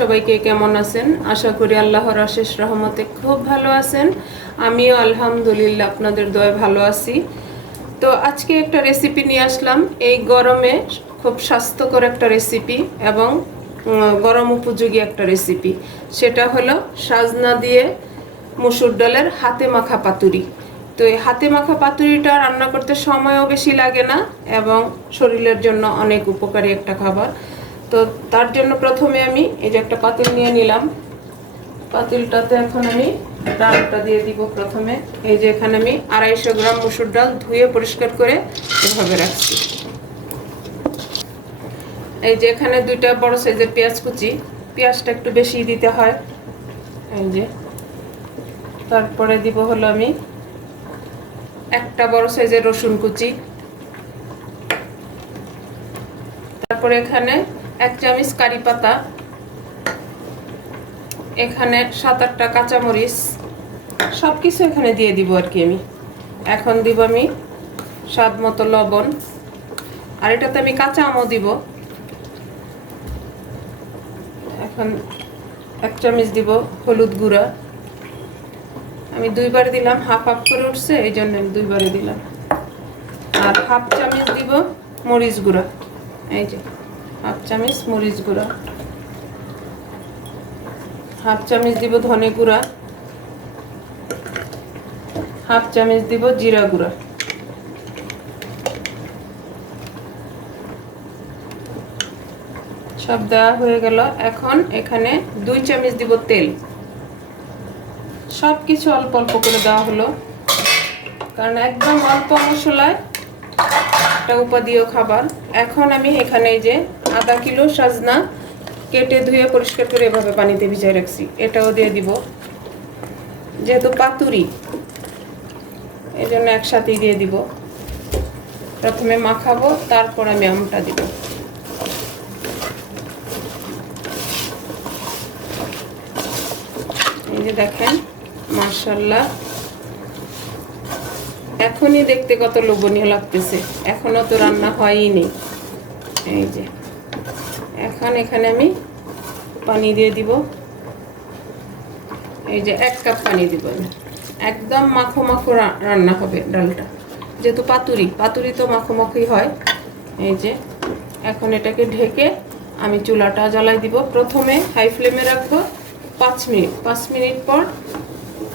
সবাইকে কেমন আছেন? আশা করি আল্লাহর অশেষ রহমতে খুব ভালো আছেন। আমিও আলহামদুলিল্লাহ আপনাদের দয়ায় ভালো আছি। তো আজকে একটা রেসিপি নিয়ে আসলাম। এই গরমে খুব স্বাস্থ্যকর একটা রেসিপি এবং গরম উপযোগী একটা রেসিপি। সেটা হলো সাজনা দিয়ে মসুর ডালের হাতে মাখা পাতুরি। তো এই হাতে মাখা পাতুরিটা রান্না করতে সময়ও বেশি লাগে না এবং শরীরের জন্য অনেক উপকারী একটা খাবার। তো তার জন্য প্রথমে আমি এই যে একটা পাতিল নিয়ে নিলাম। পাতিলটাতে এখন আমি ডালটা দিয়ে দিব। প্রথমে এই যে এখানে আমি 250 গ্রাম মসুর ডাল ধুয়ে পরিষ্কার করে এভাবে রাখছি। এই যে এখানে 2টা বড় সাইজের পেঁয়াজ কুচি, পেঁয়াজটা একটু বেশি দিতে হয়। এই যে তারপরে দিব হলো আমি একটা বড় সাইজের রসুন কুচি। তারপরে এখানে 1 চামচ কারি পাতা, এখানে 7-8টা কাঁচামরিচ, সব কিছু এখানে দিয়ে দিব আর কি। আমি এখন দিব আমি স্বাদ মতো লবণ, আর এটাতে আমি কাঁচা আমও দিব। এখন 1 চামচ দিব হলুদ গুঁড়া। আমি 2বার দিলাম, হাফ করে উঠছে এই জন্য আমি 2বারে দিলাম। আর 1/2 চামচ দিব মরিচ গুঁড়া। এই যে 1/2 চামচ মরিচ গুঁড়া, 1/2 চামচ দিব ধনে গুঁড়া, 1/2 চামচ দিব জিরা গুঁড়া। সব দেওয়া হয়ে গেল। এখন এখানে 2 চামচ দিব তেল। সব কিছু অল্প অল্প করে দেওয়া হলো, কারণ একদম অল্প মশলায় একটা উপাদেয় খাবার। এখন আমি এখানে এই যে আধা কিলো সাজনা কেটে ধুয়ে পরিষ্কার করে এভাবে পানিতে ভিজিয়ে রাখছি, এটাও দিয়ে দিব। যেহেতু পাতুরি এই জন্য একসাথেই দিয়ে দিব। প্রথমে মাখাবো, তারপর আমি আমটা দিব। এই যে দেখেন, মাশাআল্লাহ এখনই দেখতে কত লোভনীয় লাগতেছে, এখনো তো রান্না হয়ই নেই। এই যে এখন এখানে আমি পানি দিয়ে দিব। এই যে 1 কাপ পানি দিব। একদম মাখো মাখো রান্না হবে ডালটা, যেহেতু পাতুরি তো মাখো মাখোই হয়। এই যে এখন এটাকে ঢেকে আমি চুলাটা জ্বালাই দিব। প্রথমে হাই ফ্লেমে রাখবো 5 মিনিট। 5 মিনিট পর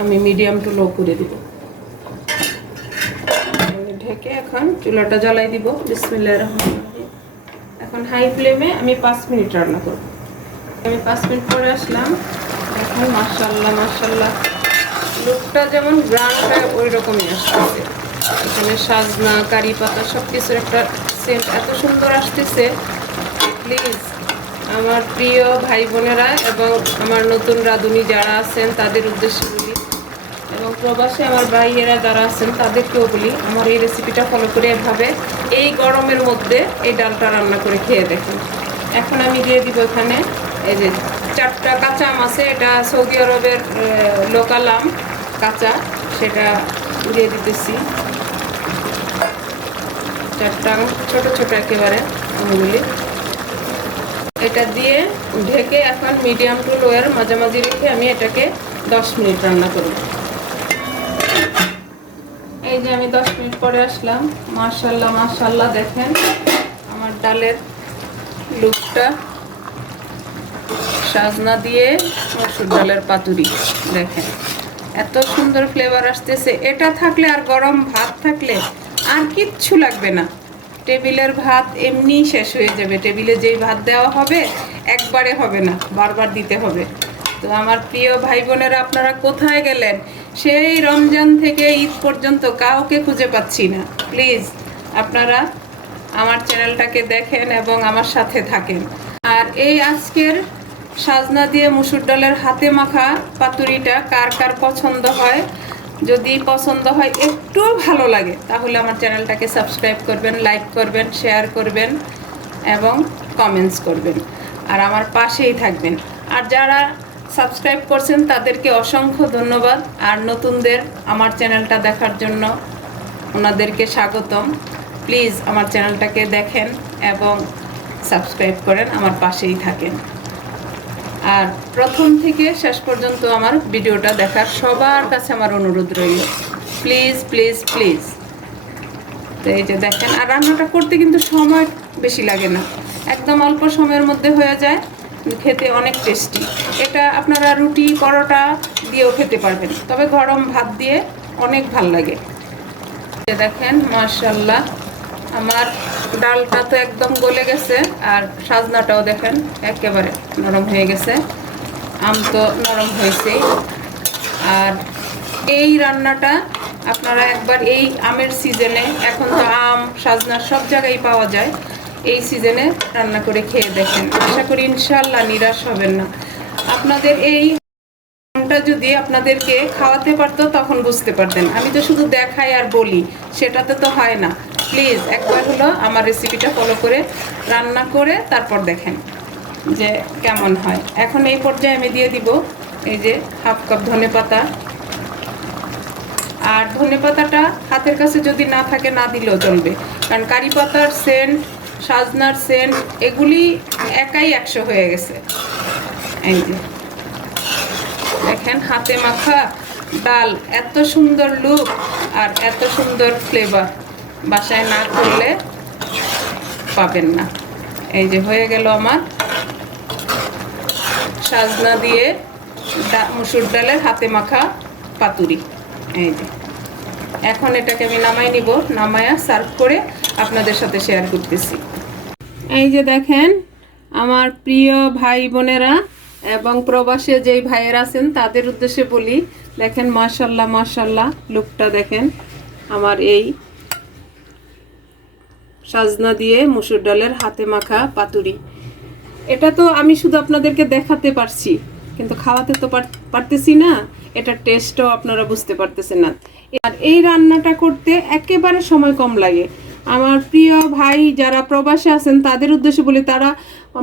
আমি মিডিয়াম টু লো করে দিব। ঢেকে এখন চুলাটা জ্বালাই দিব। বিসমিল্লাহির রহমানির রহিম। এখন হাই ফ্লেমে আমি 5 মিনিট রান্না করব। আমি 5 মিনিট পরে আসলাম। এখন মাশাআল্লাহ মাশাআল্লাহ লুকটা যেমন গ্রানটা ওই রকমই আসতেছে। এখানে সাজনা কারি পাতা সব কিছুর একটা সেন্ট এত সুন্দর আসতেছে। প্লিজ আমার প্রিয় ভাই বোনেরা এবং আমার নতুন রাঁধুনি যারা আছেন তাদের উদ্দেশ্যে বলি, এবং প্রবাসে আমার ভাইয়েরা যারা আছেন তাদেরকেও বলি, আমার এই রেসিপিটা ফলো করে এভাবে এই গরমের মধ্যে এই ডালটা রান্না করে খেয়ে দেখুন। এখন আমি দিয়ে দিব এখানে এই যে 4টা কাঁচা আম আছে, এটা সৌদি আরবের লোকাল আম কাঁচা, সেটা দিয়ে দিতেছি। 4টা ছোট ছোট একেবারে আমগুলি। এটা দিয়ে ঢেকে এখন মিডিয়াম টু লোয়ের মাঝামাঝি রেখে আমি এটাকে 10 মিনিট রান্না করব। এই যে আমি 10 মিনিট পরে আসলাম। মাশাআল্লাহ মাশাআল্লাহ দেখেন আমার ডালের লুকটা, সাজনা দিয়ে মসুর ডালের পাতুরি দেখেন এত সুন্দর ফ্লেভার আসতেছে। এটা থাকলে আর গরম ভাত থাকলে আর কিচ্ছু লাগবে না। টেবিলের ভাত এমনি শেষ হয়ে যাবে। টেবিলে যেই ভাত দেওয়া হবে একবারে হবে না, বারবার দিতে হবে। তো আমার প্রিয় ভাই বোনেরা, আপনারা কোথায় গেলেন? সেই রমজান থেকে ঈদ পর্যন্ত কাউকে খুঁজে পাচ্ছি না। প্লিজ আপনারা আমার চ্যানেলটাকে দেখেন এবং আমার সাথে থাকেন। আর এই আজকের সাজনা দিয়ে মসুর ডালের হাতে মাখা পাতুরিটা কার কার পছন্দ হয়? যদি পছন্দ হয়, একটু ভালো লাগে, তাহলে আমার চ্যানেলটাকে সাবস্ক্রাইব করবেন, লাইক করবেন, শেয়ার করবেন এবং কমেন্টস করবেন, আর আমার পাশেই থাকবেন। আর যারা সাবস্ক্রাইব করছেন তাদেরকে অসংখ্য ধন্যবাদ। আর নতুনদের আমার চ্যানেলটা দেখার জন্য ওনাদেরকে স্বাগতম। প্লিজ আমার চ্যানেলটাকে দেখেন এবং সাবস্ক্রাইব করেন, আমার পাশেই থাকেন। আর প্রথম থেকে শেষ পর্যন্ত আমার ভিডিওটা দেখার সবার কাছে আমার অনুরোধ রইল, প্লিজ প্লিজ প্লিজ। তো এই যে দেখেন, আর রান্নাটা করতে কিন্তু সময় বেশি লাগে না, একদম অল্প সময়ের মধ্যে হয়ে যায়, খেতে অনেক টেস্টি। এটা আপনারা রুটি পরোটা দিয়েও খেতে পারবেন, তবে গরম ভাত দিয়ে অনেক ভাল লাগে। দেখেন মাশাআল্লাহ, আমার ডালটা তো একদম গলে গেছে, আর সাজনাটাও দেখেন একেবারে নরম হয়ে গেছে, আম তো নরম হয়েছে। আর এই রান্নাটা আপনারা একবার এই আমের সিজনে, এখন তো আম সাজনা সব জায়গায় পাওয়া যায়, এই সিজনে রান্না করে খেয়ে দেখেন, আশা করি ইনশাআল্লাহ নিরাশ হবেন না। আপনাদের এই আমটা যদি আপনাদেরকে খাওয়াতে পারতো তখন বুঝতে পারতেন, আমি তো শুধু দেখাই আর বলি, সেটাতে তো হয় না। প্লিজ একবার হলো আমার রেসিপিটা ফলো করে রান্না করে তারপর দেখেন যে কেমন হয়। এখন এই পর্যায়ে আমি দিয়ে দিব এই যে হাফ কাপ ধনেপাতা। আর ধনেপাতাটা হাতের কাছে যদি না থাকে না দিলেও চলবে, কারণ কারি পাতার সেন্ট, সাজনার সেন্ট এগুলি একাই 100 হয়ে গেছে। এই যে দেখেন হাতে মাখা ডাল, এত সুন্দর লুক আর এত সুন্দর ফ্লেভার, বাসায় না করলে পাবেন না। এই যে হয়ে গেল আমার সাজনা দিয়ে মসুর ডালের হাতে মাখা পাতুরি। এই যে এখন এটাকে আমি নামাই নিব, নামায়া সার্ভ করে আপনাদের সাথে শেয়ার করতেছি। এই যে দেখেন আমার প্রিয় ভাই বোনেরা এবং প্রবাসে যেই ভাইয়েরা আছেন তাদের উদ্দেশ্যে বলি, দেখেন মাশাআল্লাহ মাশাআল্লাহ লুকটা দেখেন আমার এই সাজনা দিয়ে মসুর ডালের হাতে মাখা পাতুরি। এটা তো আমি শুধু আপনাদেরকে দেখাতে পারছি, কিন্তু খাওয়াতে তো পারতেছি না, এটা টেস্টও আপনারা বুঝতে পারতেছেন না। আর এই রান্নাটা করতে একেবারে সময় কম লাগে। আমার প্রিয় ভাই যারা প্রবাসে আছেন তাদের উদ্দেশ্যে বলি, তারা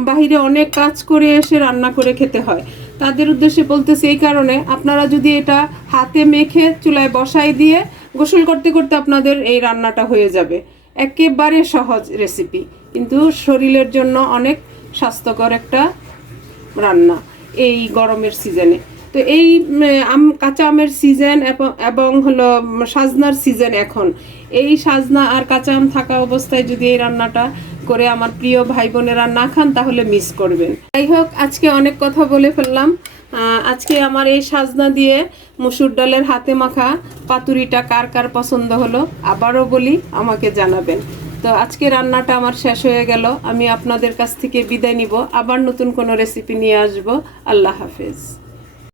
বাহিরে অনেক কাজ করে এসে রান্না করে খেতে হয়, তাদের উদ্দেশ্যে বলতেছি এই কারণে, আপনারা যদি এটা হাতে মেখে চুলায় বসাই দিয়ে গোসল করতে করতে আপনাদের এই রান্নাটা হয়ে যাবে। একেবারে সহজ রেসিপি, কিন্তু শরীরের জন্য অনেক স্বাস্থ্যকর একটা রান্না এই গরমের সিজনে। তো এই কাঁচা আমের সিজন এবং হলো সাজনার সিজন, এখন এই সাজনা আর কাঁচা আম থাকা অবস্থায় যদি এই রান্নাটা করে আমার প্রিয় ভাই বোনেরা না খান তাহলে মিস করবেন। যাই হোক, আজকে অনেক কথা বলে ফেললাম। আজকে আমার এই সাজনা দিয়ে মসুর ডালের হাতে মাখা পাতুরিটা কার কার পছন্দ হলো আবারও বলি, আমাকে জানাবেন। তো আজকে রান্নাটা আমার শেষ হয়ে গেল, আমি আপনাদের কাছ থেকে বিদায় নিব, আবার নতুন কোনো রেসিপি নিয়ে আসব। আল্লাহ হাফেজ।